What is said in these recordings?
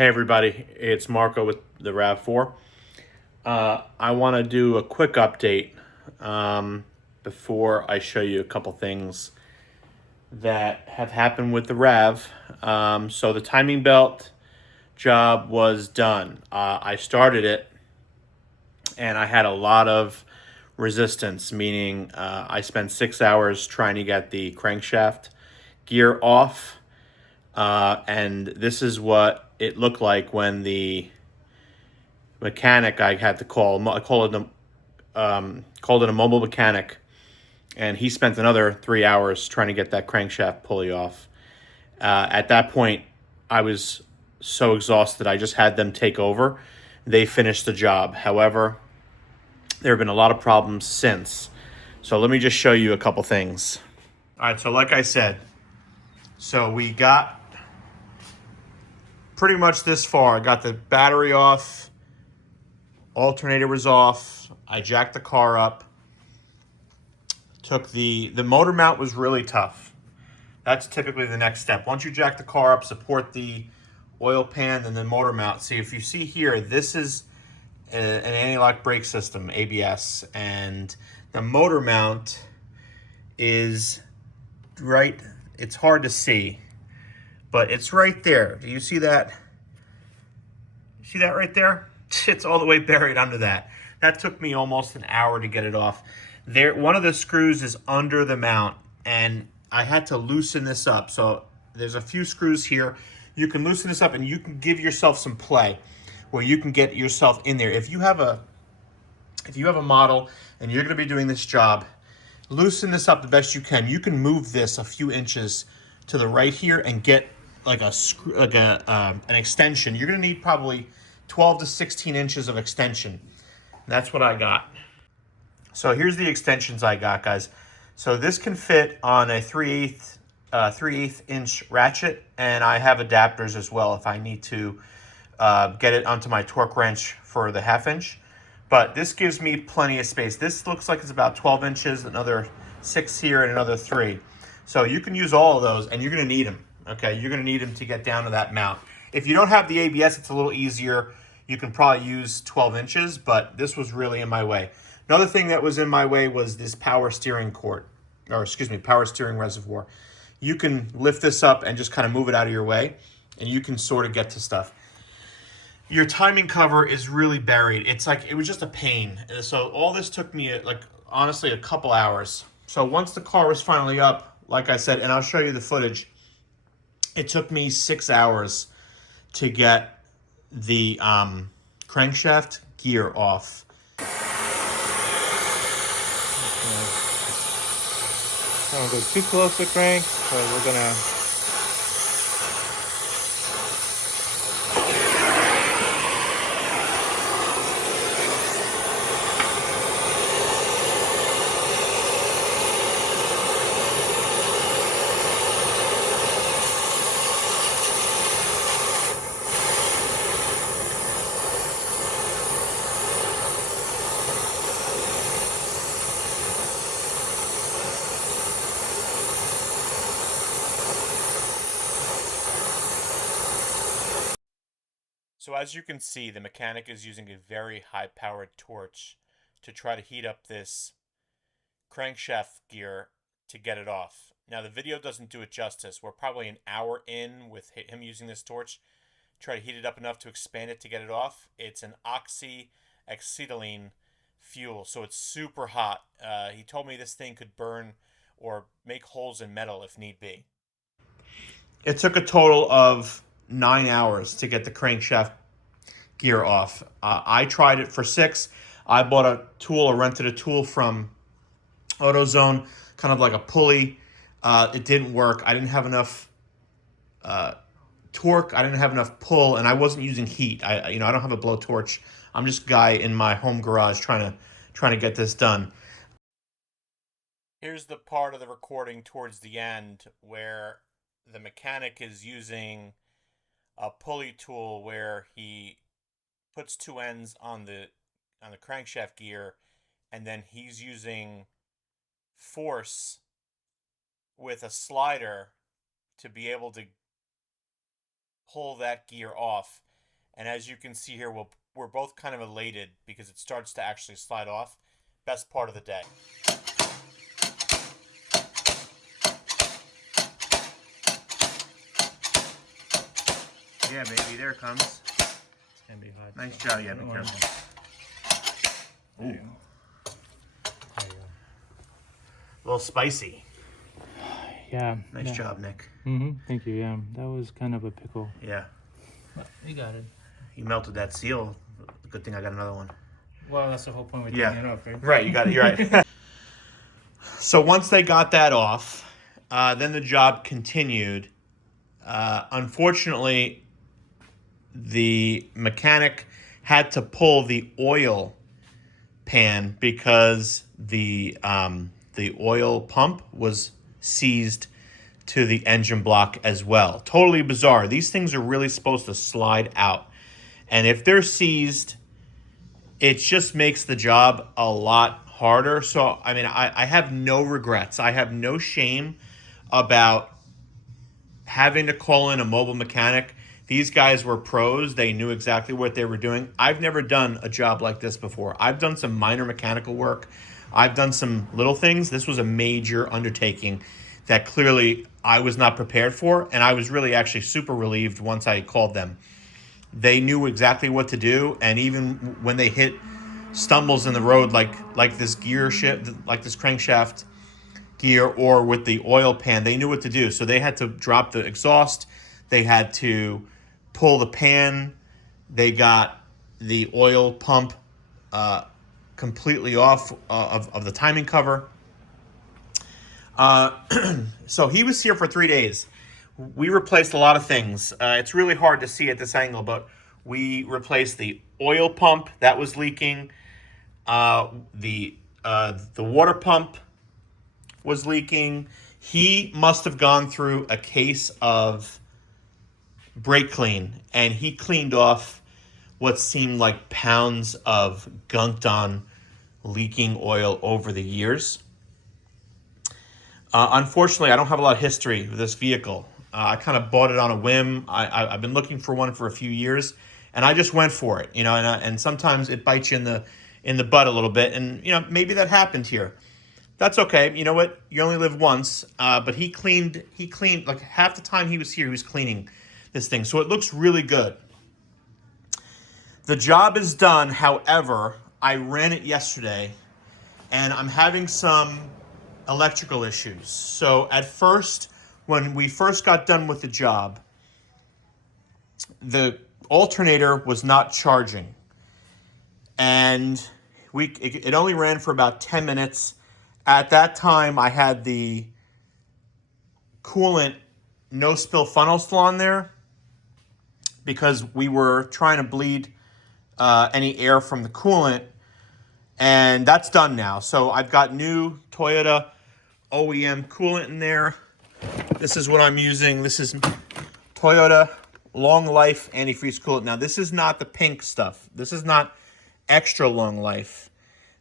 Hey everybody, it's Marco with the RAV4. I want to do a quick update before I show you a couple things that have happened with the RAV. So the timing belt job was done. I started it and I had a lot of resistance, meaning I spent 6 hours trying to get the crankshaft gear off. And this is what it looked like when the mechanic I had to call. I called it a mobile mechanic, and he spent another 3 hours trying to get that crankshaft pulley off. At that point, I was so exhausted. I just had them take over. They finished the job. However, there have been a lot of problems since. So let me just show you a couple things. All right. So like I said, so we got pretty much this far. I got the battery off. Alternator was off. I jacked the car up. Took the motor mount was really tough. That's typically the next step. Once you jack the car up, support the oil pan and the motor mount. See, if you see here, this is an anti-lock brake system, ABS, and the motor mount is right. It's hard to see, but it's right there. Do you see that? See that right there? It's all the way buried under that. That took me almost an hour to get it off. There, one of the screws is under the mount, and I had to loosen this up. So there's a few screws here. You can loosen this up, and you can give yourself some play, where you can get yourself in there. If you have a model and you're going to be doing this job, loosen this up the best you can. You can move this a few inches to the right here and get like a screw, like an extension. You're going to need probably 12 to 16 inches of extension. That's what I got. So here's the extensions I got, guys. So this can fit on a 3/8 inch ratchet, and I have adapters as well if I need to get it onto my torque wrench for the 1/2 inch. But this gives me plenty of space. This looks like it's about 12 inches, another 6 here, and another 3. So you can use all of those, and you're going to need them. Okay, you're going to need them to get down to that mount. If you don't have the ABS, it's a little easier. You can probably use 12 inches, but this was really in my way. Another thing that was in my way was this power steering power steering reservoir. You can lift this up and just kind of move it out of your way, and you can sort of get to stuff. Your timing cover is really buried. It's like, it was just a pain. So all this took me, like, honestly, a couple hours. So once the car was finally up, like I said, and I'll show you the footage, it took me 6 hours to get the crankshaft gear off. Don't go too close to crank, so we're gonna So as you can see, the mechanic is using a very high-powered torch to try to heat up this crankshaft gear to get it off. Now the video doesn't do it justice. We're probably an hour in with him using this torch. Try to heat it up enough to expand it to get it off. It's an oxyacetylene fuel, so it's super hot. He told me this thing could burn or make holes in metal if need be. It took a total of 9 hours to get the crankshaft gear off. I tried it for 6. I bought a tool or rented a tool from AutoZone, kind of like a pulley. It didn't work. I didn't have enough torque. I didn't have enough pull, and I wasn't using heat. I don't have a blowtorch. I'm just a guy in my home garage trying to get this done. Here's the part of the recording towards the end where the mechanic is using a pulley tool where he puts two ends on the crankshaft gear, and then he's using force with a slider to be able to pull that gear off. And as you can see here, we're both kind of elated because it starts to actually slide off. Best part of the day. Yeah, baby, there it comes. It's gonna be hot. Nice job, yeah, be careful. Ooh. There you go. A little spicy. Yeah. Nice job, Nick. Thank you. Yeah, that was kind of a pickle. Yeah. But you got it. You melted that seal. Good thing I got another one. Well, that's the whole point with taking it off, right? Right, you got it. You're right. So once they got that off, then the job continued. Unfortunately, the mechanic had to pull the oil pan because the oil pump was seized to the engine block as well. Totally bizarre. These things are really supposed to slide out. And if they're seized, it just makes the job a lot harder. So, I mean, I have no regrets. I have no shame about having to call in a mobile mechanic. These guys were pros. They knew exactly what they were doing. I've never done a job like this before. I've done some minor mechanical work. I've done some little things. This was a major undertaking that clearly I was not prepared for, and I was really actually super relieved once I called them. They knew exactly what to do, and even when they hit stumbles in the road like this gear shift, like this crankshaft gear, or with the oil pan, they knew what to do. So they had to drop the exhaust, they had to pull the pan, they got the oil pump completely off of the timing cover. So he was here for 3 days. We replaced a lot of things. It's really hard to see at this angle, but we replaced the oil pump that was leaking. The water pump was leaking. He must have gone through a case of brake clean, and he cleaned off what seemed like pounds of gunked on leaking oil over the years. Unfortunately, I don't have a lot of history with this vehicle. I kind of bought it on a whim. I've been looking for one for a few years, and I just went for it. And sometimes it bites you in the butt a little bit, and maybe that happened here. That's okay. You know what? You only live once. But he cleaned like half the time he was here. He was cleaning this thing, so it looks really good. The job is done. However, I ran it yesterday, and I'm having some electrical issues. So at first, when we first got done with the job, the alternator was not charging, and it only ran for about 10 minutes. At that time, I had the coolant no spill funnel still on there because we were trying to bleed any air from the coolant, and that's done now. So I've got new Toyota OEM coolant in there. This is what I'm using. This is Toyota Long Life Antifreeze coolant. Now, this is not the pink stuff. This is not extra long life.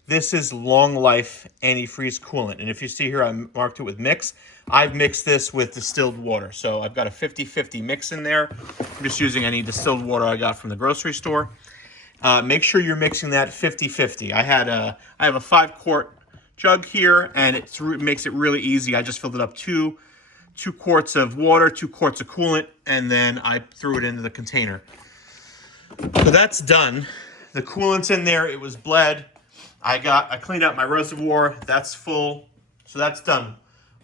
This is Long Life Antifreeze coolant. And if you see here, I marked it with mix. I've mixed this with distilled water. So I've got a 50-50 mix in there. I'm just using any distilled water I got from the grocery store. Make sure you're mixing that 50-50. I have a 5-quart jug here, and it makes it really easy. I just filled it up 2 quarts of water, 2 quarts of coolant, and then I threw it into the container. So that's done. The coolant's in there. It was bled. I cleaned out my reservoir. That's full. So that's done.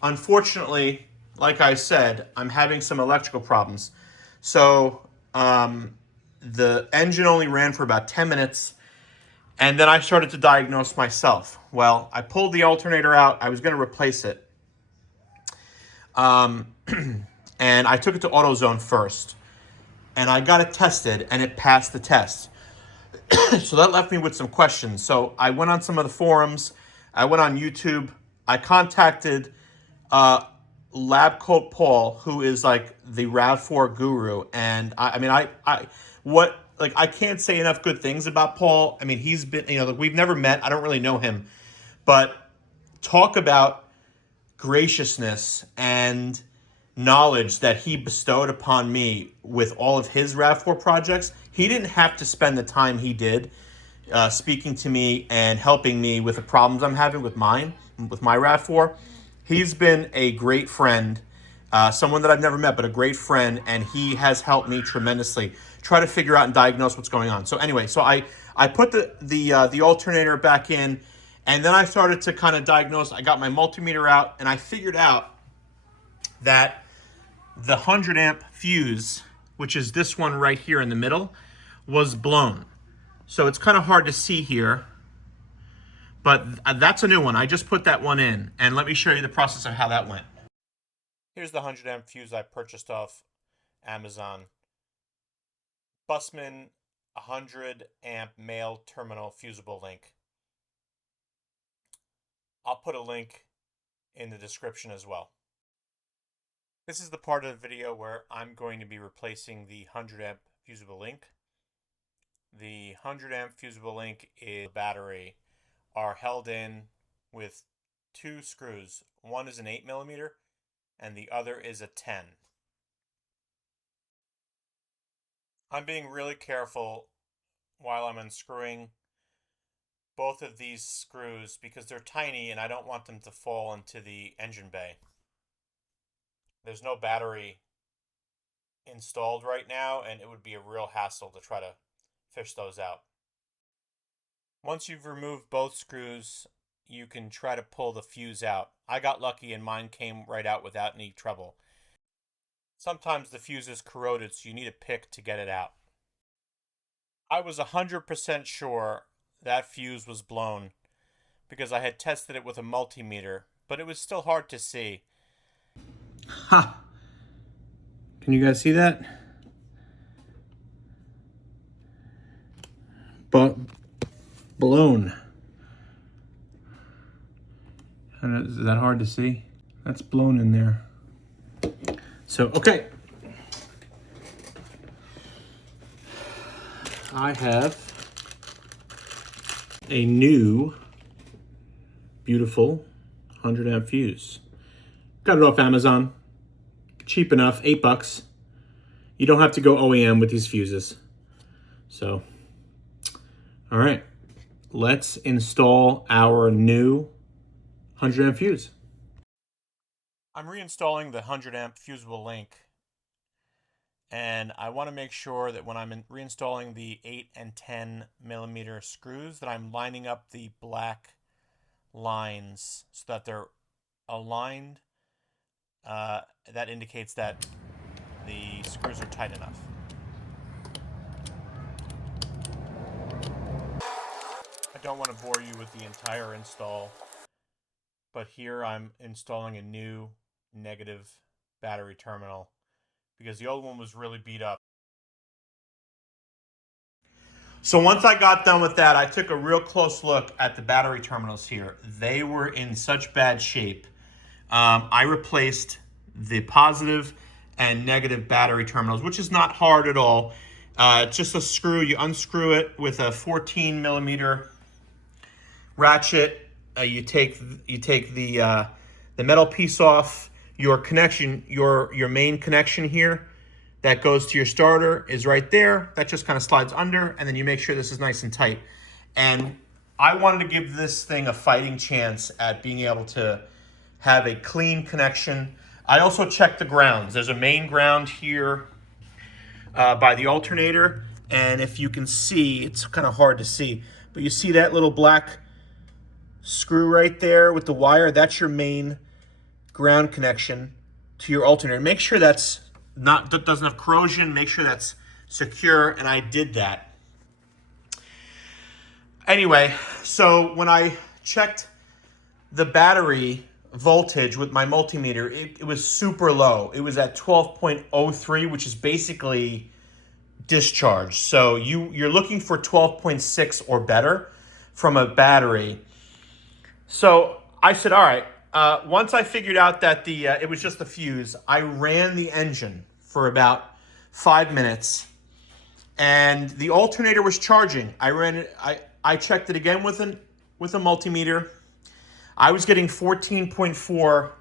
Unfortunately, like I said, I'm having some electrical problems. So the engine only ran for about 10 minutes, and then I started to diagnose myself. Well, I pulled the alternator out. I was going to replace it. And I took it to AutoZone first, and I got it tested, and it passed the test. So that left me with some questions. So I went on some of the forums. I went on YouTube. I contacted Lab Coat Paul, who is like the RAV4 guru. And I can't say enough good things about Paul. I mean, he's been, we've never met. I don't really know him. But talk about graciousness and knowledge that he bestowed upon me with all of his RAV4 projects. He didn't have to spend the time he did speaking to me and helping me with the problems I'm having with my RAV4. He's been a great friend, someone that I've never met, but a great friend, and he has helped me tremendously try to figure out and diagnose what's going on. So anyway, so I put the alternator back in, and then I started to kind of diagnose. I got my multimeter out, and I figured out that the 100 amp fuse, which is this one right here in the middle, was blown. So it's kind of hard to see here, but that's a new one. I just put that one in, and let me show you the process of how that went. Here's the 100 amp fuse I purchased off Amazon. Bussmann 100 amp male terminal fusible link. I'll put a link in the description as well. This is the part of the video where I'm going to be replacing the 100 amp fusible link. The 100 amp fusible link is battery are held in with two screws. One is an 8mm and the other is a 10. I'm being really careful while I'm unscrewing both of these screws because they're tiny and I don't want them to fall into the engine bay. There's no battery installed right now, and it would be a real hassle to try to fish those out. Once you've removed both screws, you can try to pull the fuse out. I got lucky and mine came right out without any trouble. Sometimes the fuse is corroded, so you need a pick to get it out. I was 100% sure that fuse was blown because I had tested it with a multimeter, but it was still hard to see. Ha! Can you guys see that? But blown. Is that hard to see? That's blown in there. So, okay. I have a new, beautiful 100 amp fuse. Got it off Amazon. Cheap enough, $8. You don't have to go OEM with these fuses. So, all right. Let's install our new 100 amp fuse. I'm reinstalling the 100 amp fusible link. And I want to make sure that when I'm reinstalling the 8 and 10mm screws that I'm lining up the black lines so that they're aligned. That indicates that the screws are tight enough. I don't want to bore you with the entire install, but here I'm installing a new negative battery terminal because the old one was really beat up. So once I got done with that, I took a real close look at the battery terminals here. They were in such bad shape. I replaced the positive and negative battery terminals, which is not hard at all. It's just a screw. You unscrew it with a 14mm ratchet. You take the metal piece off. Your connection, your main connection here that goes to your starter is right there. That just kind of slides under, and then you make sure this is nice and tight. And I wanted to give this thing a fighting chance at being able to have a clean connection. I also checked the grounds. There's a main ground here by the alternator, and if you can see, it's kind of hard to see, but you see that little black screw right there with the wire? That's your main ground connection to your alternator. Make sure that doesn't have corrosion. Make sure that's secure, and I did that. Anyway, so when I checked the battery voltage with my multimeter, it was super low. It was at 12.03, which is basically discharge. So you're looking for 12.6 or better from a battery. So I said, all right, once I figured out that it was just the fuse, I ran the engine for about 5 minutes, and the alternator was charging. I checked it again with a multimeter. I was getting 14.4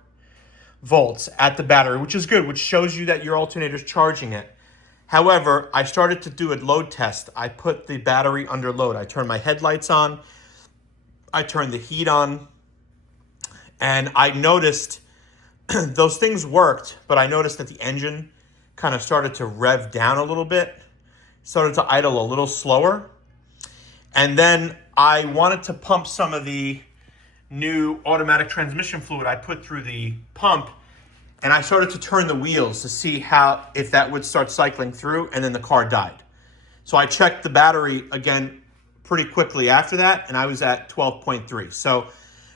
volts at the battery, which is good, which shows you that your alternator is charging it. However, I started to do a load test. I put the battery under load. I turned my headlights on. I turned the heat on. And I noticed those things worked, but I noticed that the engine kind of started to rev down a little bit, started to idle a little slower. And then I wanted to pump some of the new automatic transmission fluid I put through the pump, and I started to turn the wheels to see if that would start cycling through, and then the car died. So I checked the battery again pretty quickly after that, and I was at 12.3. So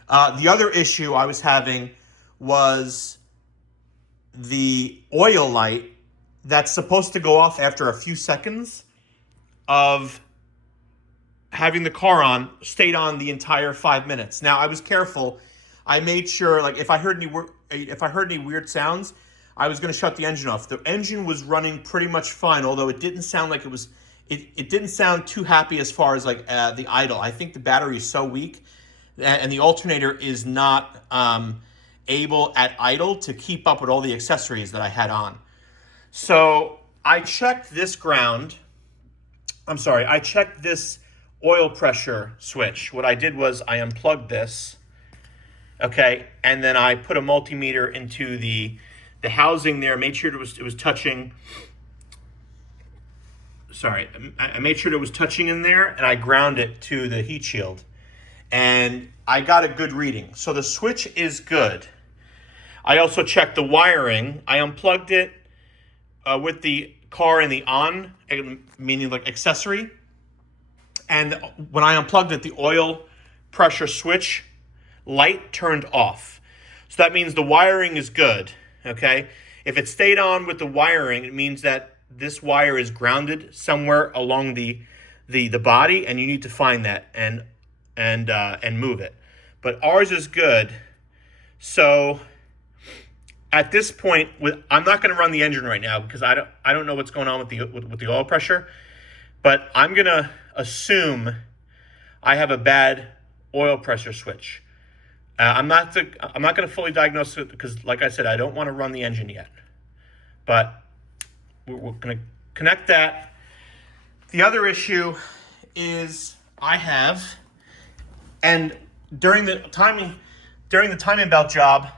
the other issue I was having was the oil light that's supposed to go off after a few seconds of having the car on stayed on the entire 5 minutes. Now I was careful. I made sure, like, if I heard any weird sounds, I was going to shut the engine off. The engine was running pretty much fine, although it didn't sound like it was. It didn't sound too happy as far as like the idle. I think the battery is so weak, and the alternator is not able at idle to keep up with all the accessories that I had on. So I checked this I checked this oil pressure switch. What I did was I unplugged this, okay, and then I put a multimeter into the housing there, made sure it was touching. Sorry, I made sure it was touching in there, and I ground it to the heat shield, and I got a good reading. So the switch is good. I also checked the wiring. I unplugged it with the car in the on, meaning like accessory. And when I unplugged it, the oil pressure switch light turned off. So that means the wiring is good, okay? If it stayed on with the wiring, it means that this wire is grounded somewhere along the body, and you need to find that and move it. But ours is good. So at this point, I'm not going to run the engine right now because I don't know what's going on with the oil pressure. But I'm going to assume I have a bad oil pressure switch. I'm not going to fully diagnose it because, like I said, I don't want to run the engine yet. But we're going to connect that. The other issue is during the timing belt job,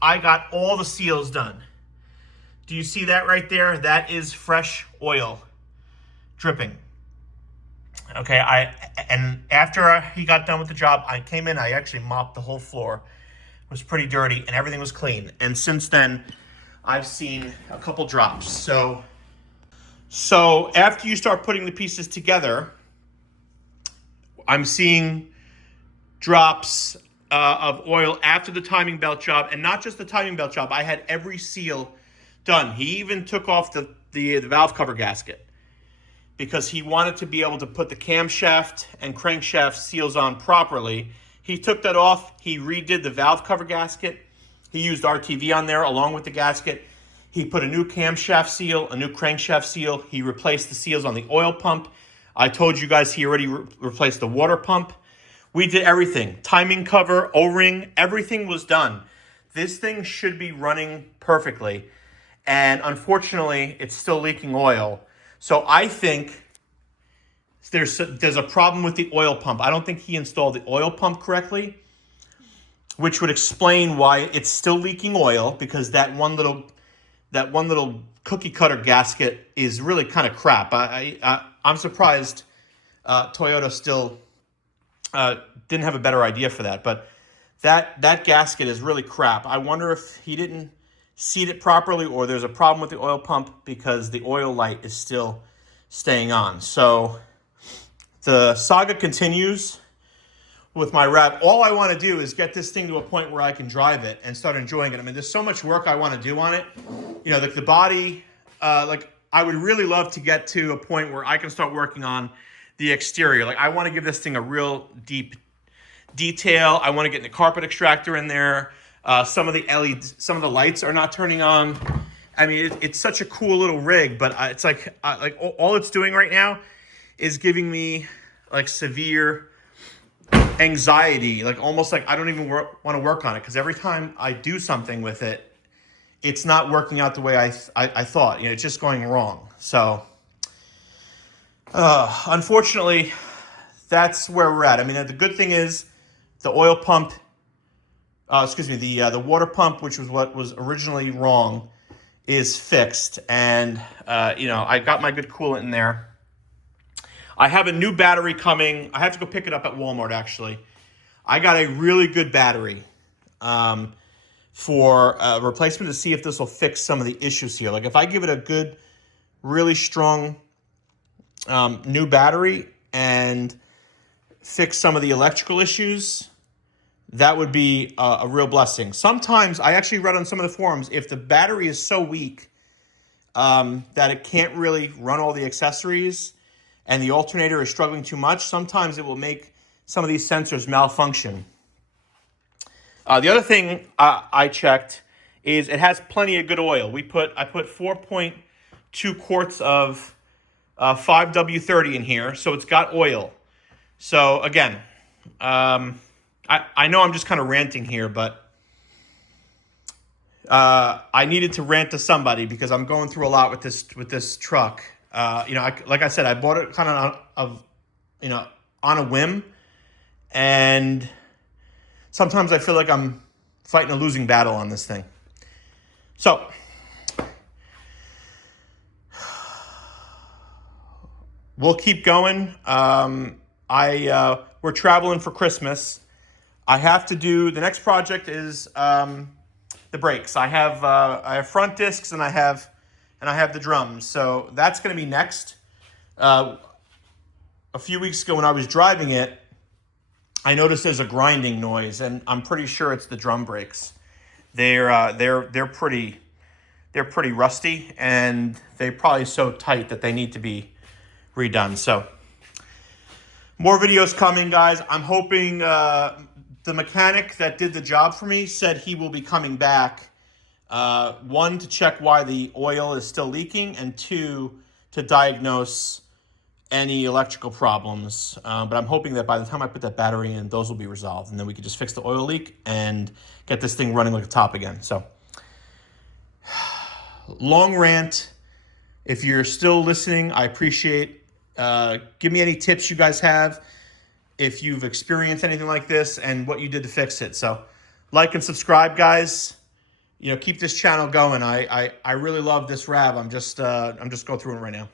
I got all the seals done. Do you see that right there? That is fresh oil dripping. Okay, and after he got done with the job, I came in, I actually mopped the whole floor. It was pretty dirty, and everything was clean. And since then, I've seen a couple drops. So after you start putting the pieces together, I'm seeing drops of oil after the timing belt job, and not just the timing belt job. I had every seal done. He even took off the valve cover gasket because he wanted to be able to put the camshaft and crankshaft seals on properly. He took that off. He redid the valve cover gasket. He used RTV on there along with the gasket. He put a new camshaft seal, a new crankshaft seal. He replaced the seals on the oil pump. I told you guys he already replaced the water pump. We did everything. Timing cover, O-ring, everything was done. This thing should be running perfectly. And unfortunately, it's still leaking oil. So I think there's a problem with the oil pump. I don't think he installed the oil pump correctly, which would explain why it's still leaking oil, because that one little cookie cutter gasket is really kind of crap. I'm surprised Toyota still didn't have a better idea for that. But that gasket is really crap. I wonder if he didn't seat it properly, or there's a problem with the oil pump because the oil light is still staying on. So the saga continues with my wrap. All I want to do is get this thing to a point where I can drive it and start enjoying it. I mean, there's so much work I want to do on it. You know, like the body, I would really love to get to a point where I can start working on the exterior. Like, I want to give this thing a real deep detail. I want to get the carpet extractor in there. Some of the lights are not turning on. I mean, it's such a cool little rig, but it's like all it's doing right now is giving me like severe anxiety, like almost like I don't even want to work on it because every time I do something with it, it's not working out the way I thought. It's just going wrong. So, unfortunately, that's where we're at. I mean, the good thing is the oil pump, the water pump, which was what was originally wrong, is fixed. And, I got my good coolant in there. I have a new battery coming. I have to go pick it up at Walmart, actually. I got a really good battery for a replacement to see if this will fix some of the issues here. Like if I give it a good, really strong new battery and fix some of the electrical issues, that would be a real blessing. Sometimes, I actually read on some of the forums, if the battery is so weak that it can't really run all the accessories and the alternator is struggling too much, sometimes it will make some of these sensors malfunction. The other thing I checked is it has plenty of good oil. I put 4.2 quarts of 5W30 in here, so it's got oil. So again, I know I'm just kind of ranting here, but I needed to rant to somebody because I'm going through a lot with this truck. Like I said, I bought it kind of on a whim, and sometimes I feel like I'm fighting a losing battle on this thing. So, we'll keep going. We're traveling for Christmas. I have to do, the next project is the brakes. I have front discs and I have the drums. So that's going to be next. A few weeks ago when I was driving it, I noticed there's a grinding noise, and I'm pretty sure it's the drum brakes. They're pretty rusty, and they're probably so tight that they need to be redone. So more videos coming, guys. I'm hoping the mechanic that did the job for me said he will be coming back. One, to check why the oil is still leaking, and two, to diagnose any electrical problems. But I'm hoping that by the time I put that battery in, those will be resolved, and then we can just fix the oil leak and get this thing running like a top again. So, long rant. If you're still listening, I appreciate. Give me any tips you guys have if you've experienced anything like this and what you did to fix it. So, like and subscribe, guys. Keep this channel going. I really love this rab. I'm just going through it right now.